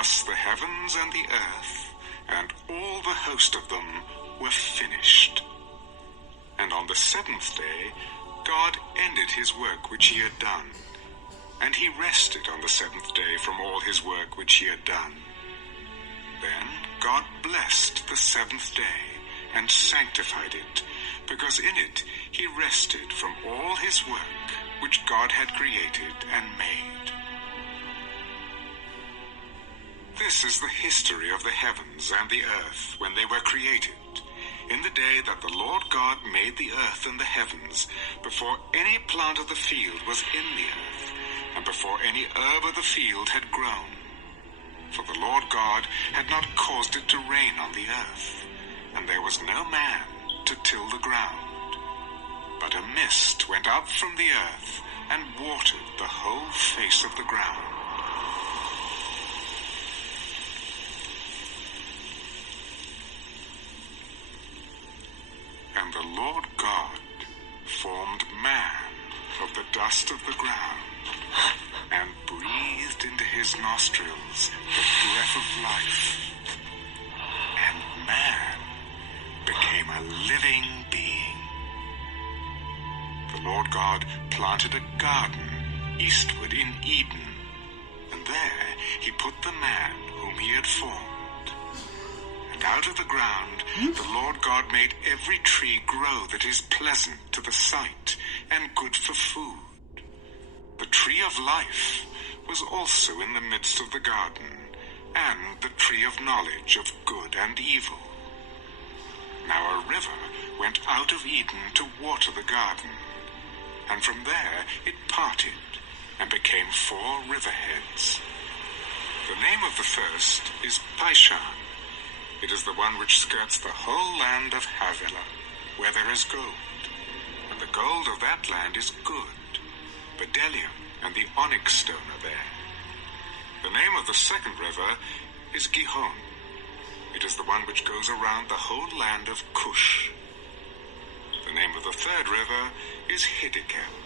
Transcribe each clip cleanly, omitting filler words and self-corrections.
Thus the heavens and the earth, and all the host of them, were finished. And on the seventh day, God ended his work which he had done, and he rested on the seventh day from all his work which he had done. Then God blessed the seventh day, and sanctified it, because in it he rested from all his work which God had created and made. This is the history of the heavens and the earth when they were created, in the day that the Lord God made the earth and the heavens, before any plant of the field was in the earth, and before any herb of the field had grown. For the Lord God had not caused it to rain on the earth, and there was no man to till the ground. But a mist went up from the earth and watered the whole face of the ground. And the Lord God formed man of the dust of the ground, and breathed into his nostrils the breath of life, and man became a living being. The Lord God planted a garden eastward in Eden, and there he put the man whom he had formed. And out of the ground the Lord God made every tree grow that is pleasant to the sight and good for food. The tree of life was also in the midst of the garden, and the tree of knowledge of good and evil. Now a river went out of Eden to water the garden, and from there it parted and became 4 riverheads. The name of the first is Pishon. It is the one which skirts the whole land of Havilah, where there is gold, and the gold of that land is good. Bdellium and the onyx stone are there. The name of the second river is Gihon. It is the one which goes around the whole land of Cush. The name of the third river is Hiddekel.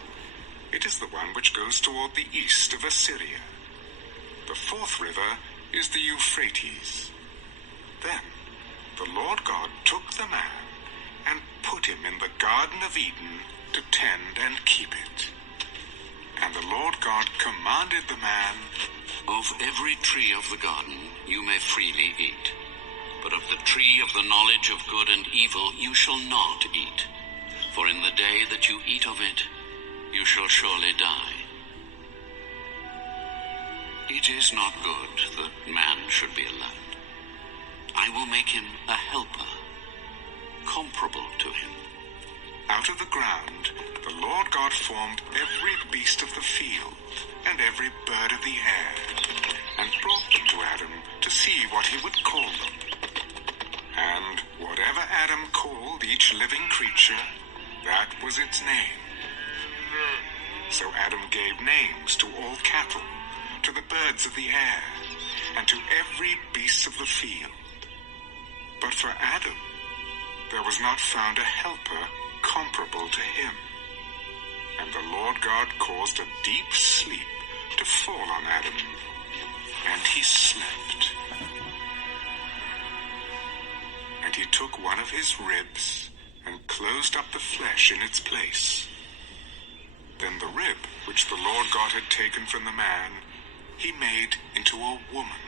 It is the one which goes toward the east of Assyria. The fourth river is the Euphrates. Then the Lord God took the man and put him in the Garden of Eden to tend and keep it. And the Lord God commanded the man, "Of every tree of the garden you may freely eat, but of the tree of the knowledge of good and evil you shall not eat, for in the day that you eat of it, you shall surely die. It is not good that man should be alone. I will make him a helper, comparable to him." Out of the ground the Lord God formed every beast of the field and every bird of the air, and brought them to Adam to see what he would call them. And whatever Adam called each living creature, that was its name. So Adam gave names to all cattle, to the birds of the air, and to every beast of the field. But for Adam there was not found a helper comparable to him. And the Lord God caused a deep sleep to fall on Adam, and he slept. And he took one of his ribs and closed up the flesh in its place. Then the rib which the Lord God had taken from the man, he made into a woman,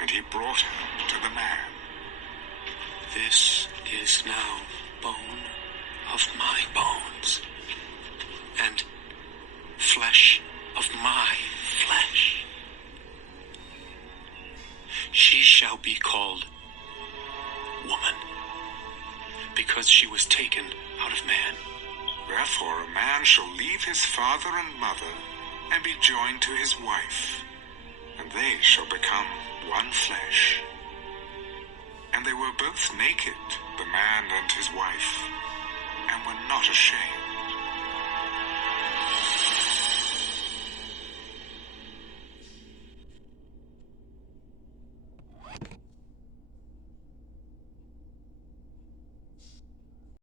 and he brought her to the man. "This is now bone of my bones, and flesh of my flesh. She shall be called woman, because she was taken out of man. Therefore a man shall leave his father and mother, and be joined to his wife, and they shall become one flesh. And they were both naked, the man and his wife, and were not ashamed.